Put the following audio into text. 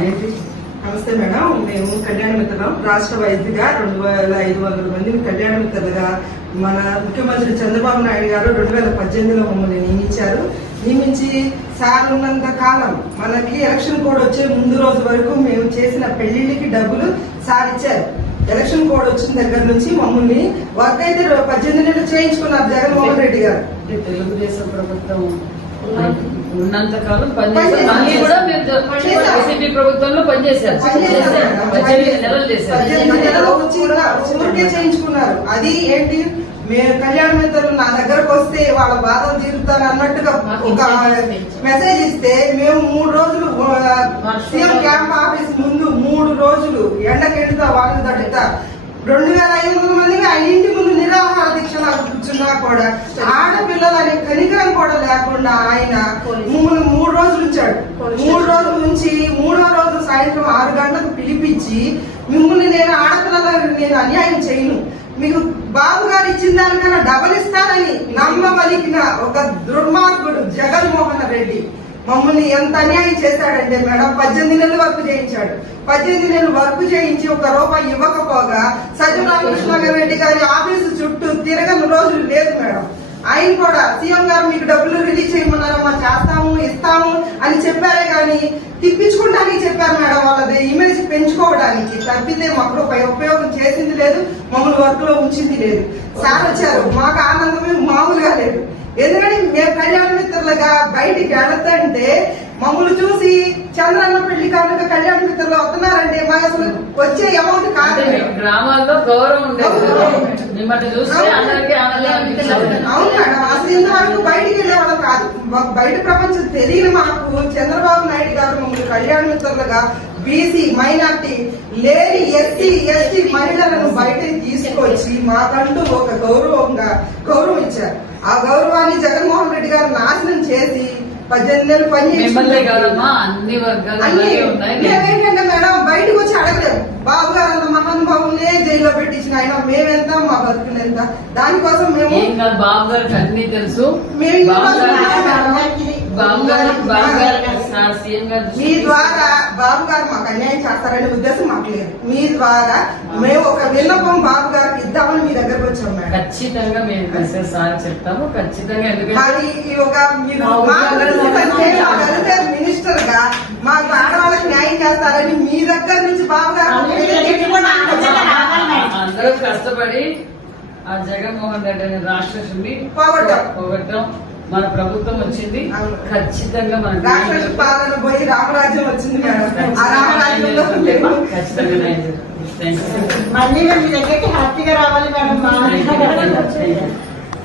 నమస్తే మేడం, మేము కళ్యాణ మిత్రం రాష్ట్ర వైద్యుగా 2500 మందిని కళ్యాణ మిత్రులుగా మన ముఖ్యమంత్రి చంద్రబాబు నాయుడు గారు 2018లో మమ్మల్ని నియమించారు. నియమించి సార్ ఉన్నంత కాలం మనకి ఎలక్షన్ కోడ్ వచ్చే ముందు రోజు వరకు మేము చేసిన పెళ్లిళ్ళకి డబ్బులు సార్ ఇచ్చారు. ఎలక్షన్ కోడ్ వచ్చిన దగ్గర నుంచి మమ్మల్ని వర్క్ అయితే 18 నెలలు చేయించుకున్నారు జగన్మోహన్ రెడ్డి గారు. తెలుగుదేశం ప్రభుత్వం ఉన్నంత కాలం వైసీపీ ప్రభుత్వంలో పనిచేశారు. 18 నెలలు చేశారు. 18 నెలలు ఊరికే చేయించుకున్నారు. అది ఏంటి, మేము కళ్యాణ మిత్రులు నా దగ్గరకు వస్తే వాళ్ళ బాధలు తీరుతారు అన్నట్టుగా ఒక మెసేజ్ ఇస్తే మేము 3 రోజులు సీఎం క్యాంప్ ఆఫీస్ ముందు 3 రోజులు ఎండకెడుతా వాళ్ళని తట్టుతా 2500 మందికి ఆ ఇంటి ముందు నిరాహార దీక్షలా కూర్చున్నా కూడా ఆడపిల్లలని కనికరం కూడా లేకుండా ఆయన మమ్మల్ని 3 రోజులు ఉంచాడు. 3 రోజుల నుంచి 3వ రోజు సాయంత్రం 6 గంటలకు పిలిపించి మిమ్మల్ని నేను ఆడపిల్లలను నేను అన్యాయం చేయను, మీకు బాబు గారు ఇచ్చిన దానికన్నా డబల్ ఇస్తానని నమ్మబలికిన ఒక దుర్మార్గుడు జగన్మోహన్ రెడ్డి మమ్మల్ని ఎంత అన్యాయం చేశాడంటే మేడం, 18 నెలలు వర్క్ చేయించాడు. 18 నెలలు వర్క్ చేయించి ₹1 ఇవ్వకపోగా సజ్జరామకృష్ణారెడ్డి గారి ఆఫీసు చుట్టూ తిరగని రోజులు లేదు మేడం. ఆయన కూడా సీఎం గారు మీకు డబ్బులు రిలీజ్ చేయమన్నారమ్మా, చేస్తాము ఇస్తాము అని చెప్పారే కానీ తిప్పించుకుంటానికి చెప్పారు మేడం. వాళ్ళది ఇమేజ్ పెంచుకోవడానికి తప్పితే మాకు ఉపయోగం చేసింది లేదు, మమ్మల్ని వర్క్ లో ఉంచింది లేదు. సార్ వచ్చారు, మాకు ఆనందమే మామూలుగా లేదు. ఎందుకంటే మేము కళ్యాణ మిత్రులుగా బయటికి వెళతంటే మమ్మల్ని చూసి చంద్రన్న పెళ్లి కానుక కళ్యాణ మిత్రులు వస్తున్నారంటే మాకు అసలు వచ్చే అమౌంట్ కాదు. గ్రామాల్లో గౌరవం అవును మేడం, అసలు ఇంతవరకు బయటికి వెళ్ళేవాళ్ళం కాదు. బయట ప్రపంచం తెలియని మాకు చంద్రబాబు నాయుడు గారు మమ్మల్ని కళ్యాణ మిత్రులుగా బీసీ మైనార్టీ లేని ఎస్టీ మహిళలను బయటకి తీసుకొచ్చి మాకంటూ ఒక గౌరవం ఇచ్చారు. ఆ గౌరవాన్ని జగన్మోహన్ రెడ్డి గారు నాశనం చేసి 18 నెలలు మేమేంటంటే మేడం బయటకు వచ్చి అడగలేము. బాబు గారు అన్న మహానుభావులే జైల్లో పెట్టించిన ఆయన మేమెంత మా బతుకులు ఎంత, దానికోసం మేము బాబు గారికి అన్ని తెలుసు. మీ ద్వారా బాబు గారు మాకు అన్యాయం చేస్తారనే ఉద్దేశం మాకు లేదు. మీ ద్వారా మేము ఒక విన్నపం బాబు గారికి ఇద్దామని మీ దగ్గరకు వచ్చాం మేడం. ఖచ్చితంగా మేము సార్ చెప్తాము. ఖచ్చితంగా మినిస్టర్ గా మాకు ఆడవాళ్ళకి న్యాయం చేస్తారని మీ దగ్గర నుంచి బాబు గారు అందరూ కష్టపడి ఆ జగన్మోహన్ రెడ్డి అనే రాక్షసుని పోగొట్టడం మన ప్రభుత్వం వచ్చింది. ఖచ్చితంగా మన రాక్షసు పాలన పోయి రామరాజ్యం వచ్చింది మేడం. ఆ రామరాజ్యంలో ఖచ్చితంగా మళ్ళీ మీ దగ్గరికి హ్యాపీగా రావాలి మేడం.